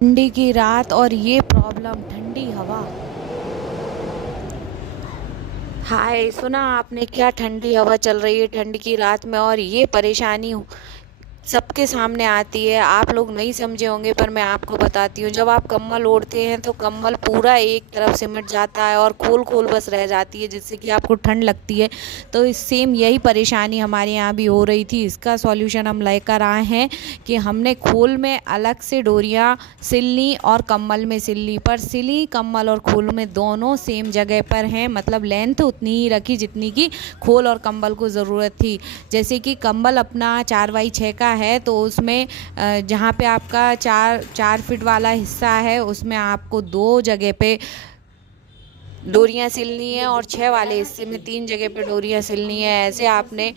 ठंडी की रात और ये प्रॉब्लम ठंडी हवा। हाय, सुना आपने क्या? ठंडी हवा चल रही है ठंड की रात में और ये परेशानी सबके सामने आती है। आप लोग नहीं समझे होंगे पर मैं आपको बताती हूँ। जब आप कंबल ओढ़ते हैं तो कंबल पूरा एक तरफ सिमट जाता है और खोल खोल बस रह जाती है, जिससे कि आपको ठंड लगती है। तो इस सेम यही परेशानी हमारे यहाँ भी हो रही थी। इसका सॉल्यूशन हम लेकर आए हैं कि हमने खोल में अलग से डोरियाँ सिल ली और कंबल में सिल ली। पर सिली कंबल और खोल में दोनों सेम जगह पर हैं, मतलब लेंथ उतनी ही रखी जितनी की खोल और कंबल को ज़रूरत थी। जैसे कि कंबल अपना 4x6 का है, तो उसमें जहाँ पे आपका 4 फीट वाला हिस्सा है उसमें आपको 2 जगह पे डोरियाँ सिलनी है और 6 वाले हिस्से में 3 जगह पे डोरियाँ सिलनी है। ऐसे आपने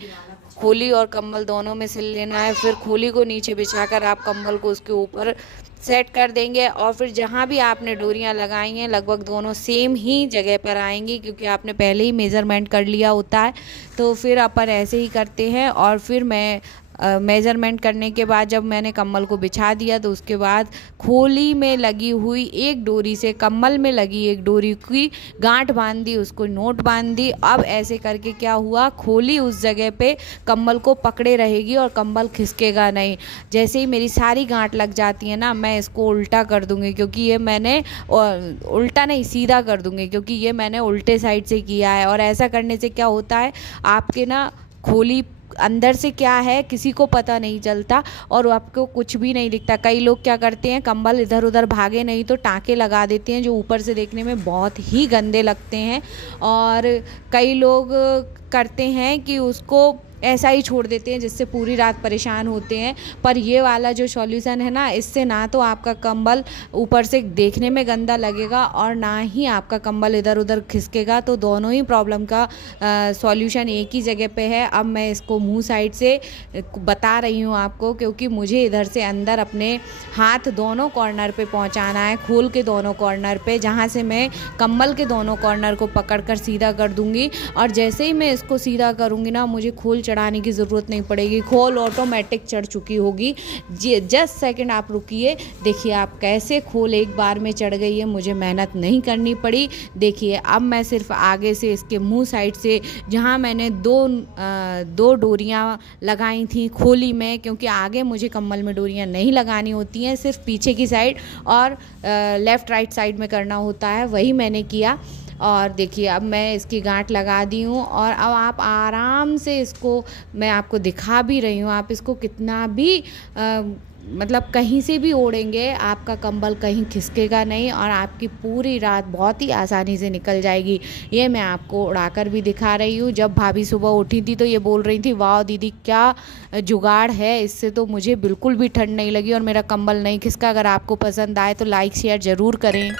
खोली और कंबल दोनों में सिल लेना है। फिर खोली को नीचे बिछाकर आप कंबल को उसके ऊपर सेट कर देंगे और फिर जहाँ भी आपने डोरियाँ लगाई हैं लगभग दोनों सेम ही जगह पर आएंगी, क्योंकि आपने पहले ही मेज़रमेंट कर लिया होता है। तो फिर अपन ऐसे ही करते हैं और फिर मैं मेज़रमेंट करने के बाद जब मैंने कंबल को बिछा दिया तो उसके बाद खोली में लगी हुई एक डोरी से कंबल में लगी एक डोरी की गांठ बांध दी, उसको नोट बांध दी। अब ऐसे करके क्या हुआ, खोली उस जगह पे कंबल को पकड़े रहेगी और कंबल खिसकेगा नहीं। जैसे ही मेरी सारी गांठ लग जाती है ना, मैं इसको उल्टा कर दूंगी, क्योंकि ये मैंने उल्टा नहीं सीधा कर दूंगी, क्योंकि ये मैंने उल्टे साइड से किया है। और ऐसा करने से क्या होता है, आपके ना खोली अंदर से क्या है किसी को पता नहीं चलता और आपको कुछ भी नहीं दिखता। कई लोग क्या करते हैं, कंबल इधर उधर भागे नहीं तो टाँके लगा देते हैं, जो ऊपर से देखने में बहुत ही गंदे लगते हैं। और कई लोग करते हैं कि उसको ऐसा ही छोड़ देते हैं, जिससे पूरी रात परेशान होते हैं। पर ये वाला जो सॉल्यूशन है ना, इससे ना तो आपका कंबल ऊपर से देखने में गंदा लगेगा और ना ही आपका कंबल इधर उधर खिसकेगा। तो दोनों ही प्रॉब्लम का सॉल्यूशन एक ही जगह पे है। अब मैं इसको मुंह साइड से बता रही हूँ आपको, क्योंकि मुझे इधर से अंदर अपने हाथ दोनों कॉर्नर पे पहुँचाना है, खोल के दोनों कॉर्नर पे, जहाँ से मैं कंबल के दोनों कॉर्नर को पकड़ कर सीधा कर दूँगी। और जैसे ही मैं इसको सीधा करूँगी ना, मुझे खोल चढ़ाने की ज़रूरत नहीं पड़ेगी, खोल ऑटोमेटिक चढ़ चुकी होगी। जस्ट सेकंड आप रुकिए, देखिए आप कैसे खोल एक बार में चढ़ गई है, मुझे मेहनत नहीं करनी पड़ी। देखिए अब मैं सिर्फ आगे से इसके मुंह साइड से, जहाँ मैंने दो डोरियाँ लगाई थी खोली में, क्योंकि आगे मुझे कंबल में डोरियाँ नहीं लगानी होती हैं, सिर्फ पीछे की साइड और लेफ़्ट राइट साइड में करना होता है, वही मैंने किया। और देखिए अब मैं इसकी गांठ लगा दी हूँ और अब आप आराम से इसको, मैं आपको दिखा भी रही हूँ, आप इसको कितना भी मतलब कहीं से भी ओढ़ेंगे आपका कंबल कहीं खिसकेगा नहीं और आपकी पूरी रात बहुत ही आसानी से निकल जाएगी। ये मैं आपको उड़ाकर भी दिखा रही हूँ। जब भाभी सुबह उठी थी तो ये बोल रही थी, वाह दीदी क्या जुगाड़ है, इससे तो मुझे बिल्कुल भी ठंड नहीं लगी और मेरा कंबल नहीं खिसका। अगर आपको पसंद आए तो लाइक शेयर ज़रूर करें।